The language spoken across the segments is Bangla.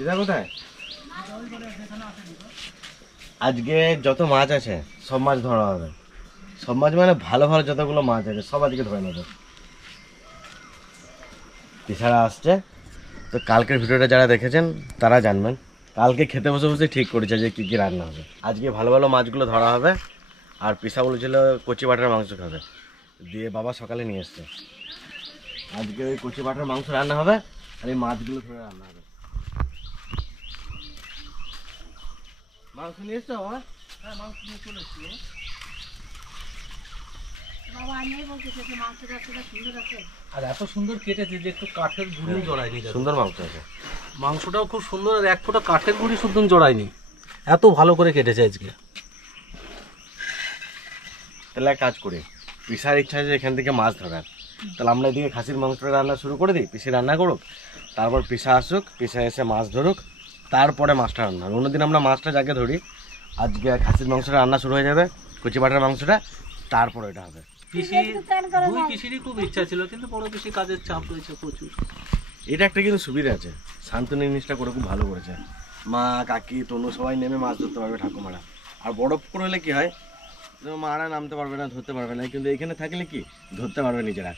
এটা কোথায়? আজকে যত মাছ আছে সব মাছ ধরা হবে। সব মাছ মানে ভালো ভালো যতগুলো মাছ আছে সব আজকে ধরে নেবে। পিছাড়া আসছে তো কালকের ভিডিওটা যারা দেখেছেন তারা জানবেন। কালকে খেতে বসে বসে ঠিক করেছে যে কী কী রান্না হবে। আজকে ভালো ভালো মাছগুলো ধরা হবে। আর পিসা বলেছিল কচি বাটার মাংস খাবে, দিয়ে বাবা সকালে নিয়ে এসছে। আজকে ওই কচি বাটার মাংস রান্না হবে আর এই মাছগুলো ধরে রান্না হবে। মাংস নিয়ে এসছো বাবা? হ্যাঁ, মাংস নিয়ে চলে এসছি আর এত সুন্দর কেটেছে যে একটু কাঠের গুঁড়িও জড়ায়নি। সুন্দর মাংস আছে, মাংসটাও খুব সুন্দর, আর এক ফোঁটা কাঠের গুঁড়ি শুদ্ধ জড়ায়নি, এত ভালো করে কেটেছে আজকে। তাহলে এক কাজ করি, পিসার ইচ্ছা যে এখান থেকে মাছ ধরার, তাহলে আমরা এদিকে খাসির মাংসটা রান্না শুরু করে দিই। পিসি রান্না করুক, তারপর পিসা আসুক, পিসা এসে মাছ ধরুক, তারপরে মাছটা রান্না হবে। অন্যদিন আমরা মাছটা যাকে ধরি, আজকে খাসির মাংসটা রান্না শুরু হয়ে যাবে, কচি বাটার মাংসটা, তারপর এটা হবে। দুই পিসিরই খুব ইচ্ছা ছিল, কিন্তু বড় পিসি কাজের চাপ রয়েছে প্রচুর। এটা একটা কিন্তু সুবিধা আছে, শান্তনু জিনিসটা করে খুব ভালো করেছে। মা, কাকি, তনু সবাই নেমে মাছ ধরতে পারবে, ঠাকুমারা। আর বড় পুকুর হলে কি হয়, মারা নামতে পারবে না, ধরতে পারবে না, কিন্তু এখানে থাকলে কি ধরতে পারবে নিজেরা।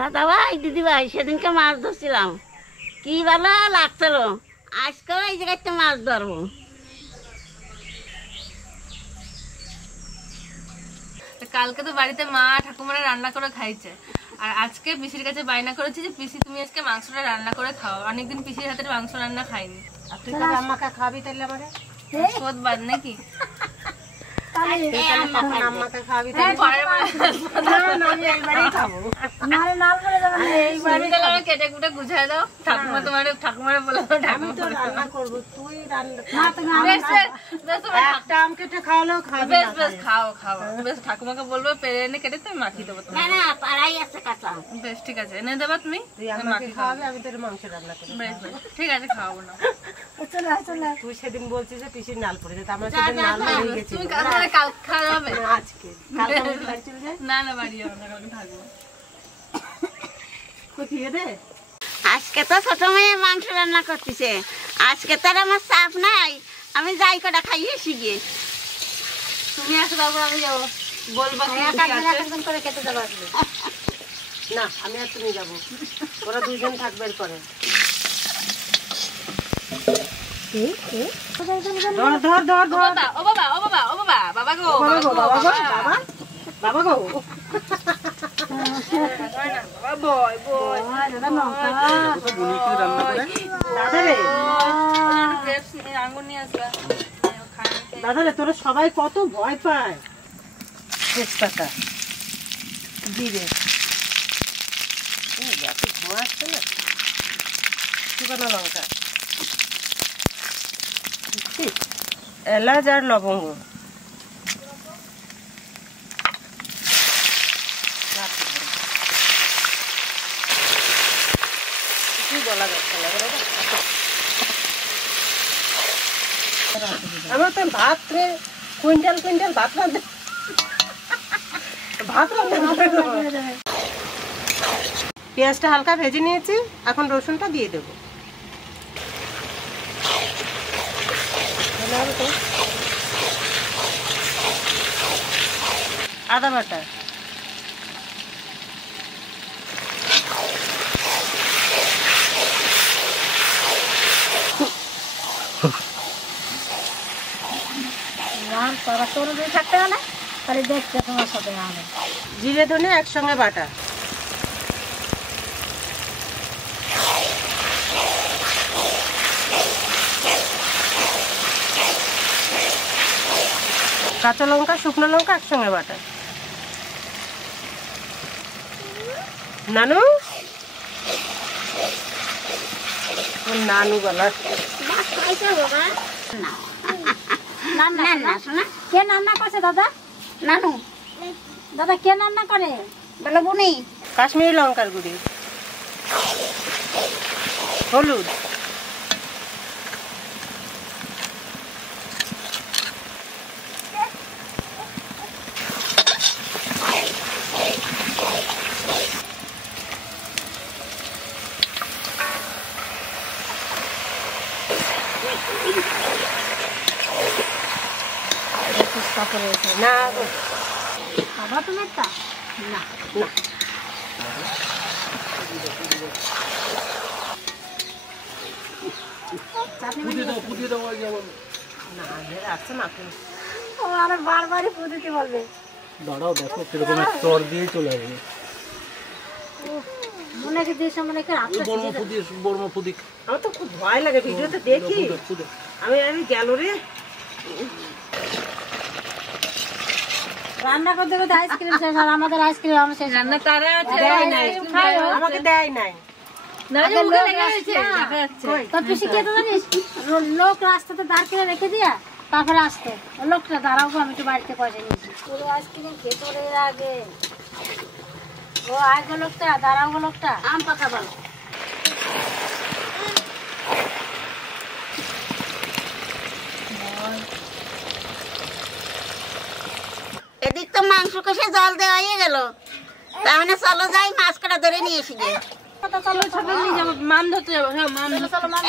দাদা ভাই, দিদি ভাই, সেদিনকে মাছ ধরছিলাম, কি ভালো লাগছিল। আজকেও এই জায়গাতে মাছ ধরবো। কালকে তো বাড়িতে মা ঠাকুমারা রান্না করে খাইছে, আর আজকে পিসির কাছে বায়না করেছে যে পিসি তুমি আজকে মাংসটা রান্না করে খাও। অনেকদিন পিসির হাতের মাংস রান্না খাইনি। আর তুই কাল আম্মাকে খাবি তাহলে আমারে শোধ বাদ নাকি? কেটে কুটে গুছাই দাও, ঠাকুমা তোমার ঠাকুমারে বলে খাও খাও, বেশ ঠাকুমাকে বলবো পেরে এনে কেটে তুমি মাখিয়ে দেবো। বেশ ঠিক আছে, এনে দেবা তুমি, ঠিক আছে খাওয়াবো না। তুই সেদিন বলছিস যে পিসির নাল পড়ে যেত, আমার তুমি কাল খাওয়াবে আজকে না না বাড়ি যাবো না, কালকে থাকবো। আজকে তো ছোট মেয়ে মাংস রান্না করতেছে, আজকে তার আমার চাপ নাই, আমি যাই কটা খাইয়ে শিখে। তুমি আসো, তারপর আমি যাবো, বলবো করে খেতে যাবো। না, আমি আর তুমি যাবো, ওরা দুজন থাকবে পরে। দাদারে তোরা সবাই কত ভয় পায়। তেজপাতা, জিরে, ধোঁয়া আসছে না, শুকনো লঙ্কা, এলাচ আর লবঙ্গ, বলা যাচ্ছে না। আমার তো ভাত কুইন্টাল কুইন্টাল ভাত রাঁধে, পেঁয়াজটা হালকা ভেজে নিয়েছি, এখন রসুনটা দিয়ে দেবো। আদা বাটা, থাকতে হবে না, তাহলে দেখতে তোমার সাথে জিরে ধনে একসঙ্গে বাটা, কাঁচা লঙ্কা শুকনো লঙ্কা একসঙ্গে বাটা। নানু নানু বলা কে রান্না করছে দাদা? নানু দাদা কে রান্না করে বলো বুনি? কাশ্মীরি লঙ্কার গুঁড়ি, হলুদ, তারপরে না বাবা তুমি একটা না না ও আর বারবারই পুদিতে বলবে। দাঁড়াও দেখো কিরকম চর দিয়ে চলে আসবে। মনে কি দেশ মনে কি বর্ম ফুদি আমার তো খুব ভয় লাগে ভিডিওতে দেখি আমি গেল রে রান্না করতে করতে আইসক্রিম শেষ আর আমাদের আইসক্রিম আমরা শেষ রান্না তারা আমাকে দেয় নাই তোর পিসি কে তো জানিস লোক রাস্তাতে দাঁড় করে রেখে দিয়া তারপরে আসতো লোকটা দাঁড়াও আমি একটু বাড়িতে পয়সা নিয়েছি পুরো আইসক্রিম ভেতরে আগে ও আগে লোকটা দাঁড়াও লোকটা আম পাকা ভালো। এদিক তো মাংস কষে জল দেওয়া হয়ে গেল, তাহলে চলো যাই মাছ কাটা ধরে নিয়ে এসি গে। মাম ধরতে যাবো। হ্যাঁ মাম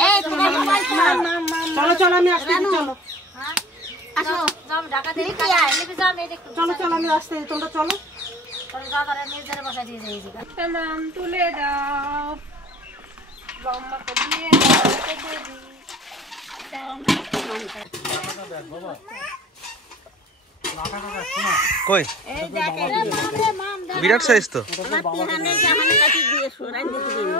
এই, তোমরা সবাই চলো। চলো আমি আসতে চলো আসো যাম ঢাকা দিয়ে কি আয়? যাম এই দেখো চলো আমি আসতে তোমরা চলো তোর দাদারে মেজরে বসা দিয়ে যাইছি মাম তুলে দাও, লম্বাকে দিয়ে দাও, কেটে দিই। কই এই দেখে বিরাট সাইজ তো। আমার তিহানের জামানে কাটি দিয়ে সরাই দিতে দিন।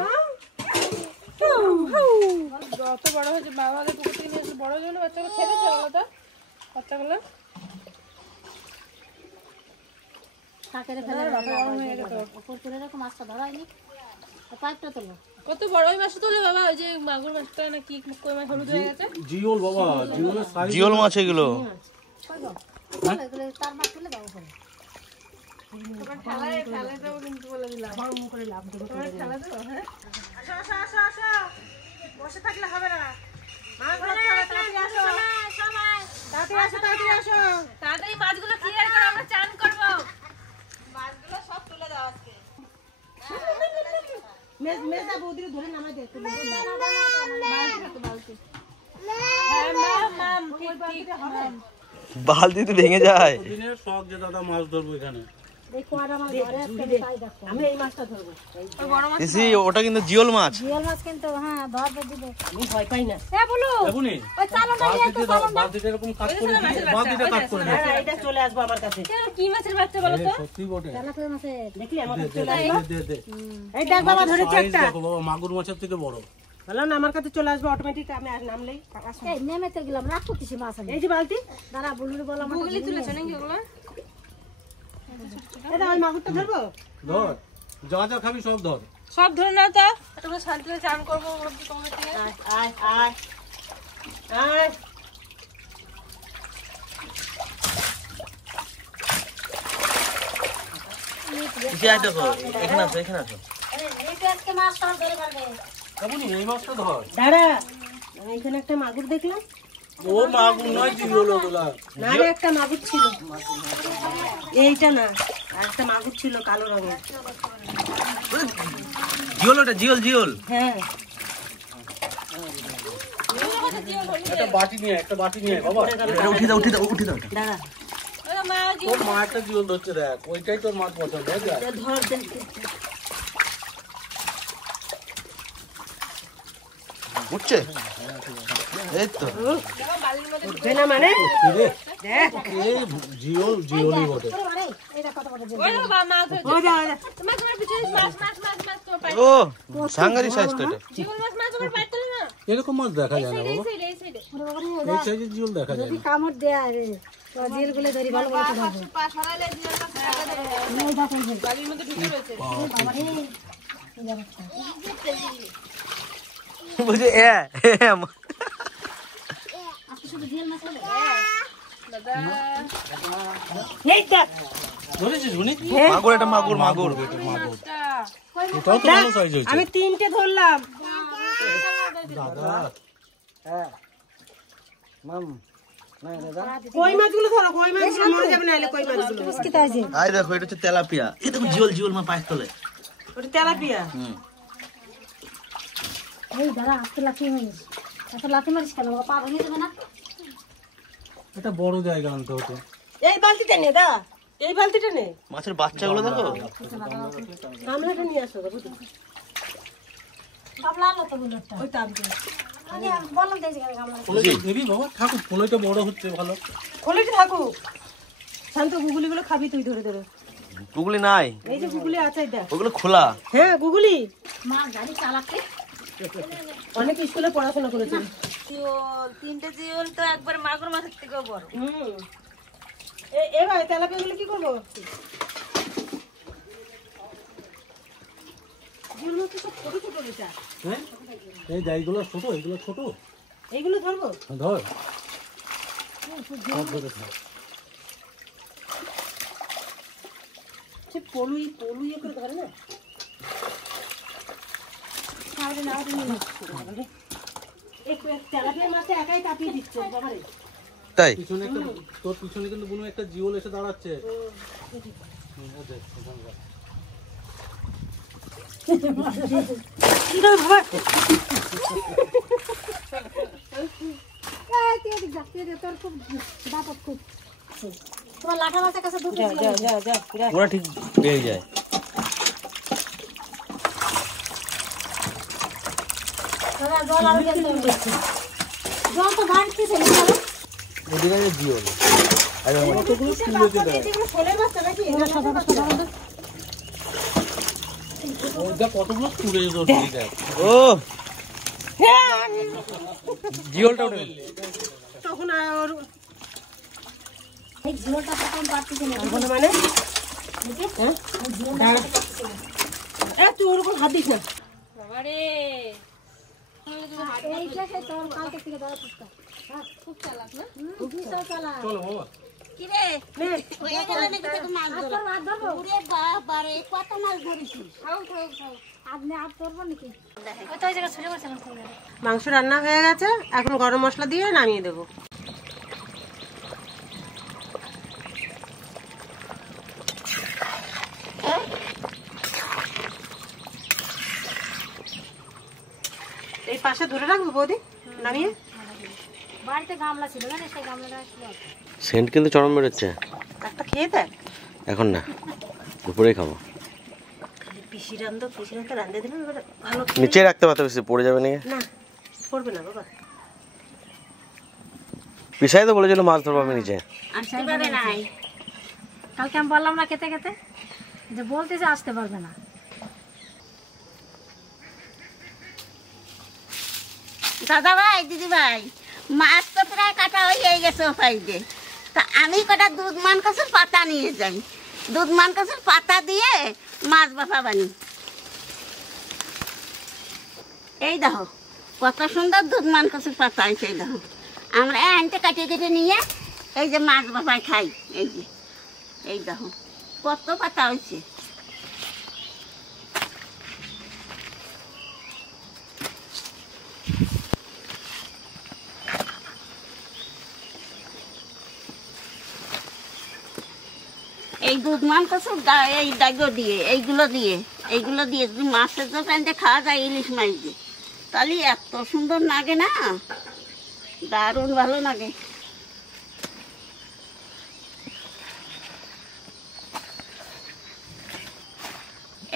যত বড় হয়েছে বাবাদের পুকুর থেকে নিয়ে এসে বড় জন্য বাচ্চাগুলো ছেড়েছে বলো তো, বাচ্চাগুলো কাকেরে ফেলে উপর করে এরকম মাছটা ধরাইনি পাইপটা তোলো কত বড় ওই মাছ তোলে বাবা, ওই যে মাগুর মাছটা না কি কই মাছ হলুদ হয়ে গেছে। জিওল বাবা, জিওলের সাইজ জিওল মাছ এগুলো। এগুলো তার মাছ তুলে দাও করে খেলাটাও কিন্তু বলে দিলাম করে লাভ দেবো খেলা দেবো। হ্যাঁ বসে থাকলে হবে না তাড়াতাড়ি আসো তাড়াতাড়ি মাছগুলো ক্লিয়ার করো, আমরা চান করবো। মাছগুলো সব তুলে দাও আজকে। মেজা বৌদিকে ধরে নামাই দে তুমি বালতিতে ভেঙে যায়। দিনের শখ যে দাদা মাছ ধরবো এখানে। আমি এই মাছটা ধরবো পিসি ওটা কিন্তু জিওল মাছ। জিওল মাছ কিন্তু হ্যাঁ ধরবে দিবে আমি ভয় পাই না এ বলু দেখুনি ওই চালটা নিয়ে তো বালতিতে এরকম কাজ করে দিয়ে বালতিটা কাজ করে দিয়ে এটা চলে আসবো আমার কাছে কি মাছের বাচ্চা বলো তো? সত্যি বটে। চালাতে মাছে দেখলি আমার দে কাছে দে চলে আসবো দে দে এই দেখ বাবা ধরেছে সাইজ একটা দেখো বাবা, মাগুর মাছের থেকে বড়। বললাম না আমার কাছে চলে আসবো অটোমেটিক আমি আর নামলেই আসো। এই নেমে তো গেলাম রাখো কিছু মাছ আমি এই যে বালতি দাঁড়া বলুর বলা মাছ গুগলি তুলেছে নাকি ওগুলো? এটা ওই মাগুরটা ধরবো ধর যা যা খাবি সব ধর। সব ধরে নাও তো, একটু শান্তিতে চান করবো বলছি তোমাদের থেকে। আয় আয় আয় পিসি আই দেখো এখানে আছো এখানে আছো। আরে নেটে আজকে মাছ সব ধরে ফেলবে দেখুনি এই মাছটা ধর। দাঁড়া আমি এখানে একটা মাগুর দেখলাম ও মাগুর নয়, জিওল ওগুলা। না রে একটা মাগুর ছিল এইটা না আর একটা মাগুর ছিল কালো রঙের জিওল ওটা জিওল জিওল। হ্যাঁ একটা বাটি নিয়ে বাবা। এটা উঠে দাও উঠে দাও উঠে দাও। দাঁড়া ওই মা কি তোর মা একটা জিওল ধরছে দেখ, ওইটাই তোর মাছ পছন্দ। বুঝলি? ধর দেখ উঠছে এই তো। উঠবে না মানে দেখ এই জিওলই বটে। এটা কত বড় ওই দেখো মা মাছ হয়েছে। ওই যা ওই যা তোমার তোমার পিছনে মাছ মাছ মাছ মাছ তোমার পায়ে। ও সাংঘাতিক সাইজ তো এটা। জীবন মাছ মাছ তোমার পায়ে তোলে না। এরকম মাছ দেখা যায় না এই বাবা, সাইডে এই সাইডে। এই সাইজের জিওল দেখা যায় যদি না। কামড় দেয়া রে তো জিল গুলো ধরি ভালো করে ধরবে পা সরালে জীবন মাছ টাকা দেবে। এই দেখো এই যে বাড়ির মধ্যে ঢুকে রয়েছে। বাবা রে বলছে আজকে শুধু জিল মাছ হলো এই দেখ ধরেছিস শুনি? মাগুর এটা মাগুর মাগুর। এটাও তো ভালো সাইজ হয়েছে। আমি তিনটে ধরলাম দাদা কই মাছগুলো ধরো কই মাছগুলো মরে যাবে না এলে কই মাছগুলো আই দেখো এটা হচ্ছে তেলাপিয়া। এই দেখো জিওল জিওল মা পায়ের তলে। ওটা তেলাপিয়া এই দাঁড়া আজকে লাঠি মারিস এত লাঠি মারিস কেন পা ভেঙে যাবে না এটা বড় জায়গা আনতে হতো। এই বালতিটা নে দা, এই বালতিটা নে, মাছের বাচ্চাগুলো দেখো। গামলাটা নিয়ে আসো বুঝি। গামলা আনো তো বুলেটটা। ওই তাপ দিয়ে আমি বললাম তো এই জায়গায় গামলা। পোলোটা দেবি বাবা, ঠাকুর পোলোটা বড় হচ্ছে ভালো। খোলেটি থাকুক। শান্ত গুগলিগুলো খাবি তুই ধরে ধরে। গুগলি নাই, এই যে গুগলি আছে দেখ। ওগুলো খোলা। হ্যাঁ গুগলি মা গাড়ি চালাতে অনেক স্কুলে পড়াশোনা করেছে। জিওল, 3টে জিওল তো একবার মাগুর মাছের থেকেও বড়। এ ভাই তেলাপিয়াগুলো কি করবো? জিওল মাছ তো সব ছোট ছোট রয়েছে। হ্যাঁ এই যাইগুলো ছোট, এগুলো ছোট। এইগুলো ধরবো? ধর সব ধরে থাক। সে পলুই পলুই করে ধরে না। তেলাপিয়া মাছটা একাই কাঁপিয়ে দিচ্ছে বাবারে। তাই পিছনে একটা, তোর পিছনে কিন্তু কোনো একটা জিওল এসে দাঁড়াচ্ছে। তোমার লাঠা মাছের কাছে দুটো যা যা যা যা যা। ওরা ঠিক বেরিয়ে যায়। জল আরো দিতে হবে। জল তো বাড়তি ছিল না। এদিকে জিওল। কতগুলো স্কুলেতে দেয়। এগুলো ফোনের বাচ্চা নাকি? ওইটা কতগুলো তুলে দেখ। ও জিওলটা উঠে গেল। তখন আর এই ঝোলটা প্রথম বাড়তি ছিল না। বলে মানে তুই ওর উপর হাত দিস না। বাবারে এইটা সে তোর কালকে থেকে ধরা ফুটকা। খুব চালাক না? বিশাল চালা। চলো বাবা। কি রে? হয়ে গেল নাকি তোকে মাছ ধরা? তোর হাত ধরবো? ওরে বাবা রে, কত মাছ ধরেছিস? খাও খাও খাও। আপনি হাত ধরবো নাকি? ওই তো ওই জায়গায় ছুড়ে বসে না। মাংস রান্না হয়ে গেছে, এখন গরম মশলা দিয়ে নামিয়ে দেবো। এই পাশে ধরে রাখবো বৌদি নামিয়ে। বাড়িতে গামলা ছিল না, সেই গামলাটা আসলো। সেন্ট কিন্তু চরম বেরোচ্ছে। একটা খেয়ে দেখ। এখন না, দুপুরেই খাবো। পিসি রান্ধো, পিসি রান্ধতে রান্ধে দিলাম, এবার ভালো নিচে রাখতে পারতে বেশি পড়ে যাবে নাকি? না পড়বে না বাবা। পিসাই তো বলেছিল মাছ ধরবো আমি নিচে। আসতে পারে নাই। কালকে আমি বললাম না খেতে খেতে যে বলতে যে আসতে পারবে না। দাদা ভাই, দিদি ভাই, মাছ তো প্রায় কাটা হয়ে গেছে ও সাইডে। তা আমি কটা দুধ মান কচুর পাতা নিয়ে যাই। দুধ মান কচুর পাতা দিয়ে মাছ বাফা বানি। এই দেখো কত সুন্দর দুধ মান কচুর পাতা আছে। এই দেখো আমরা আনতে কাটিয়ে কেটে নিয়ে এই যে মাছ বাফায় খাই। এই যে এই দেখো কত পাতা হয়েছে। এই দুধ মান কচুর এই ডাইগো দিয়ে এইগুলো দিয়ে যদি মাছের দোকানতে খাওয়া যায়, ইলিশ মাছ দিয়ে, তাহলে এত সুন্দর লাগে না, দারুণ ভালো লাগে।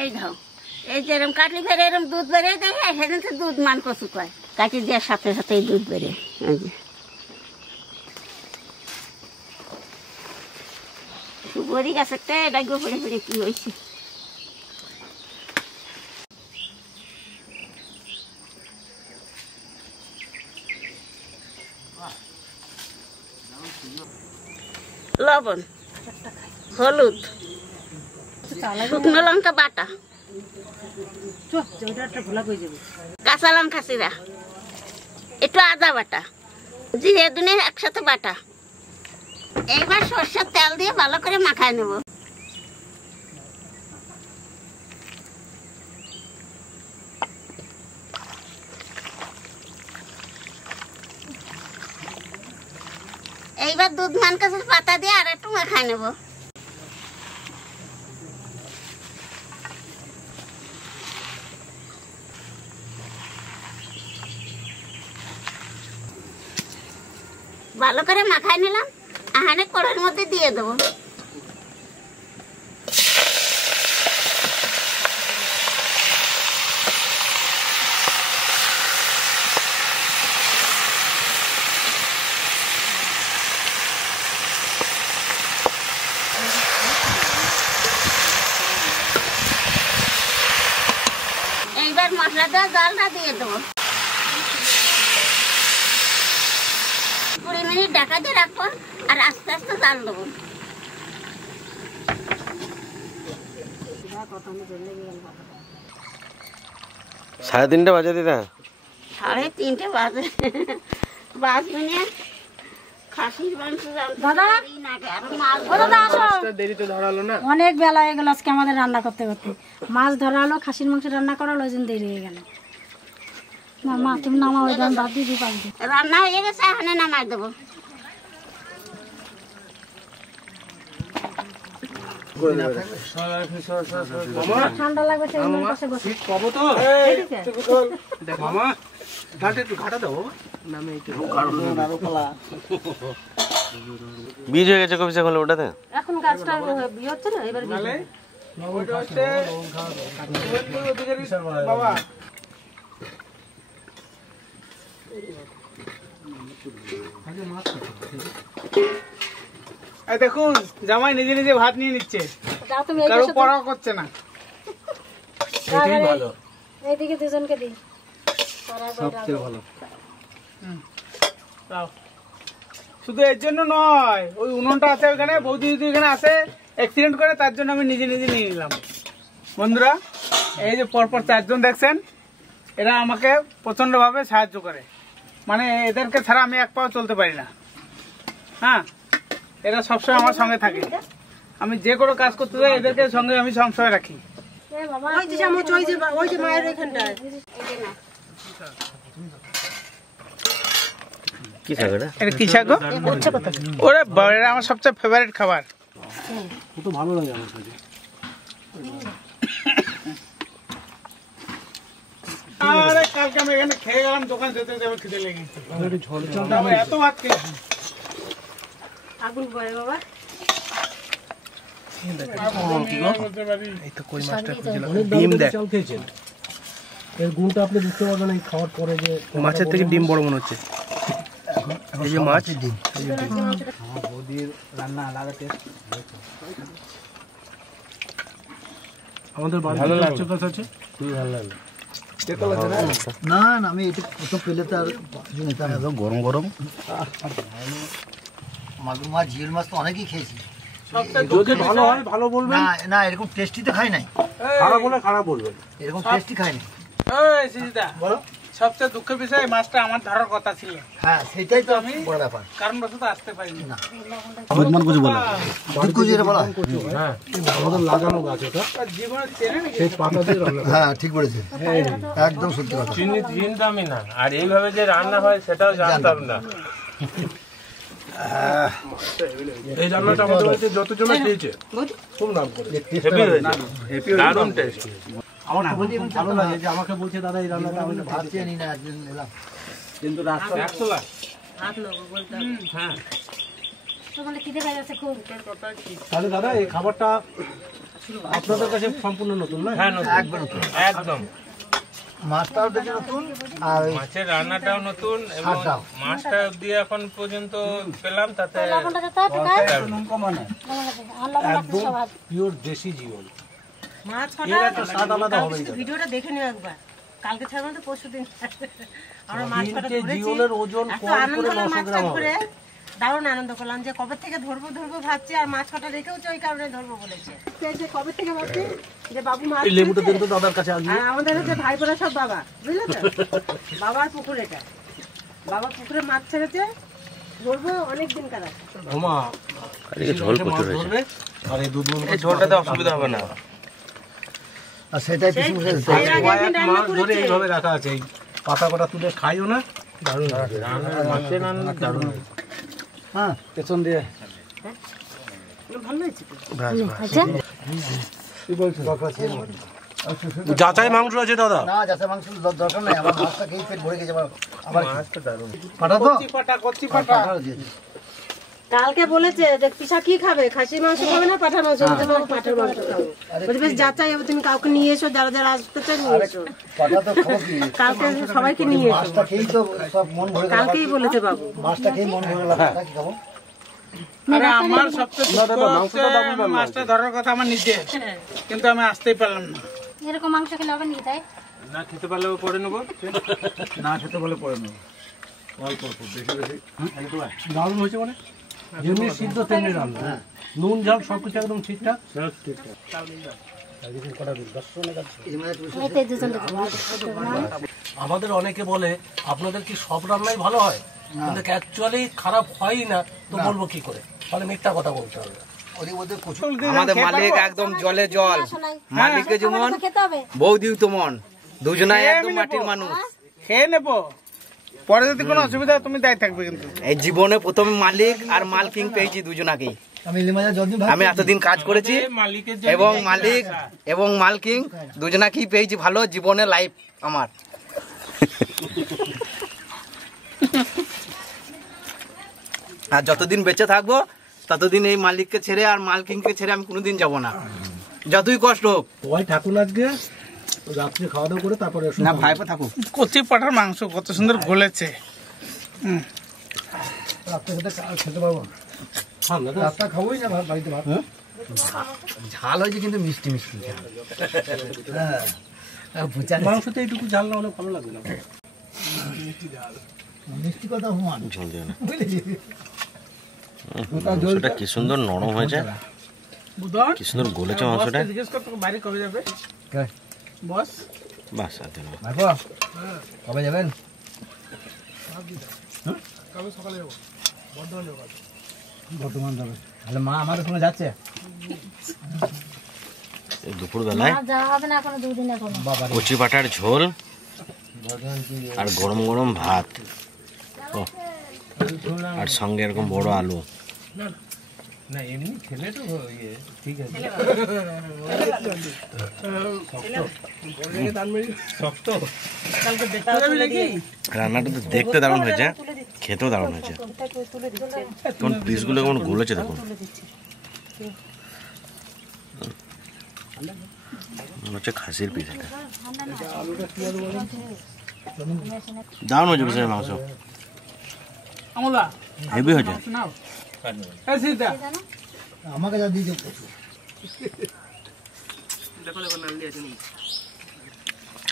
এই দাও, এই যে এরকম কাটি ফেরে এরকম দুধ বেরিয়ে দেখে সেখানে তো দুধ মান কচু কয়। কাটি দেওয়ার সাথে সাথেই দুধ বেরে। এই যে সুবরি গাছেরটা ডাইগো ফেরে ফেরে কি হয়েছে। লবণ, হলুদ, শুকনো লঙ্কা বাটা, কাঁচা লঙ্কা চিরা, একটু আদা বাটা, জিরে ধনে একসাথে বাটা। এইবার সরষের তেল দিয়ে ভালো করে মাখায় নেব। এইবার দুধ মান কচুর পাতা দিয়ে আর একটু মাখায় নেব। ভালো করে মাখায় নিলাম। এখানে কড়াইয়ের মধ্যে দিয়ে দেবো। এইবার মশলা দেওয়া জালটা দিয়ে দেবো। 20 মিনিট ঢাকা দিয়ে রাখবো আর আস্তে আস্তে জাল দেবো। সাড়ে 3টে বাজে দিদা? 3:30 বাজে। বাজবে না, খাসির মাংস দাদা ও দাদা আসো, অনেক বেলা হয়ে গেল আজকে আমাদের রান্না করতে করতে। মাছ ধরা হলো, খাসির মাংস রান্না করা হলো, ওই জন্য দেরি হয়ে গেল। মা তুমি নামা, ওই দাম বাদ দিয়ে পারবে। রান্না হয়ে গেছে, এখানে নামাই দেবো। ঠান্ডা লাগবে সেই পাশে বসে। বীজ হয়ে গেছে কবি ছাগল ওটাতে? এখন গাছটা বিয়ে হচ্ছে না, এবার বীজ হবে। দেখুন জামাই নিজে নিজে ভাত নিয়ে নিচ্ছে, যাও তুমি এই কারো পাশে, পড়া করছে না। এইদিকে দুজনকে দিই। দাও। শুধু এর জন্য নয়, ওই উনুনটা আছে ওখানে, বৌদি যদি এখানে আসে অ্যাক্সিডেন্ট করে, তার জন্য আমি নিজে নিজে নিয়ে নিলাম। বন্ধুরা, এই যে পরপর 4 জন দেখছেন, এরা আমাকে প্রচন্ডভাবে সাহায্য করে। মানে এদেরকে ছাড়া আমি এক পাও চলতে পারি না। হ্যাঁ, এরা সবসময় আমার সঙ্গে থাকে। আমি যে কোনো কাজ করতে যাই এদেরকে সঙ্গে আমি সবসময় রাখি। ওই যে চামচ, ওই যে মায়ের ওইখানটায়। কি শাক এটা? এটা কি শাক গো? ওরে বাবা, এটা আমার সবচেয়ে ফেভারিট খাবার। ভালো লাগে আমার কাছে। আরে কালকে আমি এখানে খেয়ে গেলাম, দোকান যেতে যেতে আমার খিদে লেগেছে। আমি এত ভাত খেয়েছি। আগুন বয় বাবা। ডিম দেখ, এর গুণটা আপনি বুঝতে পারবেন এই খাওয়ার পরে যে মাছের থেকে ডিম বড় মনে হচ্ছে। এই যে মাছ, ডিম বৌদির রান্না আলাদা টেস্ট। আমাদের ভালো লাগছে, আছে খুবই ভালো লাগলো। না না, আমি এটা প্রথম পেলে তো আর নিতাম, একদম গরম গরম। মাগুর মাছ, ঝিল মাছ তো অনেকেই খেয়েছি। যদি ভালো হয় ভালো বলবেন, না না, এরকম টেস্টি তো খাই নাই। খারাপ হলে খারাপ বলবেন। এরকম টেস্টি খাই নাই। ওই সিজিদা, সবচেয়ে দুঃখের বিষয়, এই মাছটা আমার ধরার কথা ছিল। হ্যাঁ, সেটাই তো আমি বড় ব্যাপার। কারণ বশত আসতে পারিনি। না বর্ধমান কিছু বলা, কিছু যেটা বলা। হ্যাঁ, আমাদের লাগানো গাছ ওটা, জীবনে চেনে নাকি? সেই পাতা দিয়ে রান্না। হ্যাঁ, ঠিক বলেছে, একদম সত্যি কথা। চিনি চিনতামই না, আর এইভাবে যে রান্না হয় সেটাও জানতাম না। এই রান্নাটা আমাদের বাড়িতে যতজন খেয়েছে খুব নাম করে, দারুণ টেস্ট। আমার তো বলতে ভালো লাগে যে আমাকে বলছে দাদা এই রান্নাটা আমি ভাত চেয়ে নি না, একদিন এলাম। কিন্তু রাস্তা 100 লাখ। হাত নেবো বলতে হবে। হ্যাঁ, তোমাদের খিদে পেয়ে যাচ্ছে খুব। তাহলে দাদা এই খাবারটা আপনাদের কাছে সম্পূর্ণ নতুন না? হ্যাঁ, নতুন, একবার নতুন। একদম। মাছটাও দেখে নতুন, আর ওই মাছের রান্নাটাও নতুন, এবং শাকটাও। মাছটা দিয়ে এখন পর্যন্ত পেলাম, তাতে লবণটা দিতে হবে গায়ে। মানে আর লবণ রাখতে সব আছে। পিওর দেশি জীবন। মাছ এর কাটা একটা স্বাদ আলাদা হবে। শুধু ভিডিওটা দেখে নিও একবার। কালকে ছাড়া তো পরশুদিন আমরা মাছ কাটা তিনটে ধরেছি। জীবনের ওজন এত কম আনন্দ করে হলো 900 মাছটা গ্রাম হবে। ধরে, দারুণ আনন্দ করলাম যে কবে থেকে ধরবো ভাবছি, আর মাছ কাটা রেখেওছে ওই কারণে ধরবো বলেছে। সেই যে কবে থেকে ভাবছি যে বাবু মাছ এই লেবুটা ধরেছে। দিন তো দাদার কাছে আসবে। আর আমাদের হচ্ছে ভাই বোনা সব বাবা, বুঝলে তো? বাবার পুকুর এটা, বাবা পুকুরে মাছ ছেড়েছে, ধরবো অনেকদিন কারা। ওমা, আজকে ঝোল প্রচুর হয়েছে। ধরবে, আর এই দুধ এই ঝোলটাতে অসুবিধা হবে না। আর সেটাই পিছু বসে দিতে হবে। এর আগে একদিন রান্না ধরে করেছে। এইভাবে রাখা আছে, এই পাতা কটা তুলে খাইও না, দারুণ লাগে। মাছের রান্না দারুণ। হ্যাঁ, পেছন দিয়ে ভালো হয়েছে তো। আচ্ছা, যাচাই মাংস আছে দাদা। না যাতে মাংস দরকার নাই, আমার মাছটা খেয়ে পেট ভরে গেছে। আবার মাছটা দারুণ। পাঠা তো কচি পাটা পাঠা দিয়েছে। কালকে বলেছে যে পিসা কি খাবে, খাসির মাংস খাবে না পাঠার মাংস? বলছে বাবা পাঠার মাংস খাবো। বলছে বেশ যা চাই তুমি কাউকে নিয়ে এসো, যারা যারা আসতে চাই নিয়ে এসো। পাঠা তো খাবো কি? কালকে সবাইকে নিয়ে এসো, মাছটা খেয়েই তো সব মন ভরে গেল। কালকেই বলেছে বাবু। মাছটা খেয়েই মন ভরে গেল, তা কি খাবো? আরে আমার সবচেয়ে দুঃখ হচ্ছে আমি মাছটা ধরার কথা আমার নিজের, কিন্তু আমি আসতেই পারলাম না। এরকম মাংস খেলে হবে নি তাই? না খেতে পারলেও পরে নেবো। না খেতে বলে পড়ে নেবো। অল্প অল্প, বেশি বেশি। দারুণ হয়েছে মানে যেমনি সিদ্ধ তেমনি রান্না, নুন ঝাল সবকিছু একদম ঠিকঠাক। এই তো দুজন আমাদের অনেকে বলে আপনাদের কি সব রান্নাই ভালো হয়, কিন্তু অ্যাকচুয়ালি খারাপ হয়ই না, তো বলবো কি করে, মানে মিথ্যা কথা বলতে হবে। আমাদের মালিক একদম জলে জল, মালিককে যেমন বৌদিও তেমন, দুজনাই একদম মাটির মানুষ। খেয়ে নেবো, পরে যদি কোনো অসুবিধা হয় তুমি দায়ী থাকবে। কিন্তু এই জীবনে প্রথমে মালিক আর মালকিং পেয়েছি দুজনাকেই। আমি এতদিন কাজ করেছি এবং মালিক এবং মালকিং দুজনাকেই পেয়েছি ভালো জীবনে, লাইফ আমার। আর যতদিন বেঁচে থাকবো ততদিন এই মালিককে ছেড়ে আর মালকিংকে ছেড়ে আমি কোনোদিন যাব না, যতই কষ্ট হোক। ওই ঠাকুর আজকে রাত্রে খাওয়া দাওয়া করে তারপরে না ভাইপো থাকুক। কচি পাঠার মাংস কত সুন্দর গলেছে। রাত্রে খেতে পারবো না, রাতটা খাবোই না বাড়িতে ভাত। ঝাল হয়েছে কিন্তু মিষ্টি মিষ্টি। মাংসতে এইটুকু ঝাল না হলে ভালো লাগবে না। মিষ্টি কথা হুমান ঝোল দিও না। মাংসটা কি সুন্দর নরম হয়েছে, কি সুন্দর গলেছে মাংসটা। জিজ্ঞেস কর তোকে বাড়ি কবে যাবে বস? বাস আর দিন ভাইপো কবে যাবেন? কবে সকালে যাবো, বর্তমান যাবে। তাহলে মা আমাদের সঙ্গে যাচ্ছে দুপুর বেলায় যাওয়া হবে না এখনো, দুদিন এখনো। কচি পাটার ঝোল আর গরম গরম ভাত, ও, আর সঙ্গে এরকম বড় আলু। না এমনি খেলে তো ইয়ে ঠিক আছে। শক্ত কালকে দেখতে যাবি নাকি? রান্নাটা তো দেখতে দারুণ হয়েছে, খেতেও দারুণ হয়েছে। কোন পিসগুলো কেমন গলেছে দেখুন, মনে হচ্ছে খাসির পিস। এটা দারুণ হয়েছে পিসের মাংস, আমলা হেভি হয়েছে। নাও এই সিধা আমাকে যা দিয়েছে।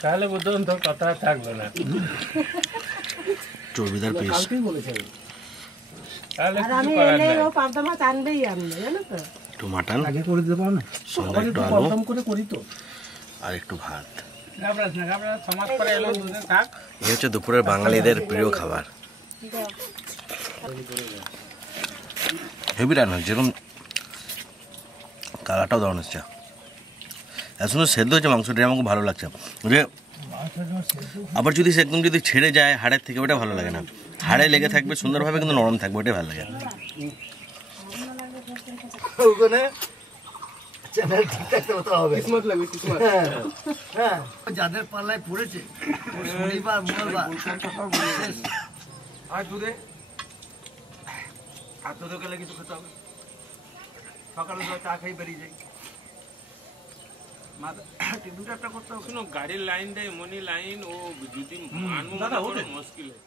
তাহলে বুঝুন তো কথা থাকবে না। চর্বিদার পিস। তাহলে আর আমি এলে ও পাবদা মাছ আনবেই আনবে, জানো তো। একটু মাটন, আগে করে দিতে পারো না? সঙ্গে একটু আলু করে করি তো। আর একটু ভাত। ঘাবড়াস না, ঘাবড়াস, সমাজ করে এলো দুদিন থাক। এই হচ্ছে দুপুরের বাঙালিদের প্রিয় খাবার। হেভি রান্না, যেরকম কালারটাও দারুণ এসছে, এত সুন্দর সেদ্ধ হচ্ছে মাংসটা, আমাকে ভালো লাগছে। যে আবার যদি সে একদম যদি ছেড়ে যায় হাড়ের থেকে, ওটা ভালো লাগে না। হাড়ে লেগে থাকবে সুন্দরভাবে, কিন্তু নরম থাকবে, ওটাই ভালো লাগে। ওখানে চ্যানেল ঠিক থাকতে হতে হবে। কিসমত লাগবে, কিসমত। হ্যাঁ, যাদের পাল্লায় পড়েছে শনিবার মঙ্গলবার আর দুধে হাত ধোকে লেগে কিছু খেতে হবে। সকালে চা খেয়ে বেরিয়ে যাই, দুটো একটা করতে হবে। শুনো গাড়ির লাইন দেয়, মনি লাইন ও যদি মানবো মুশকিল হয়।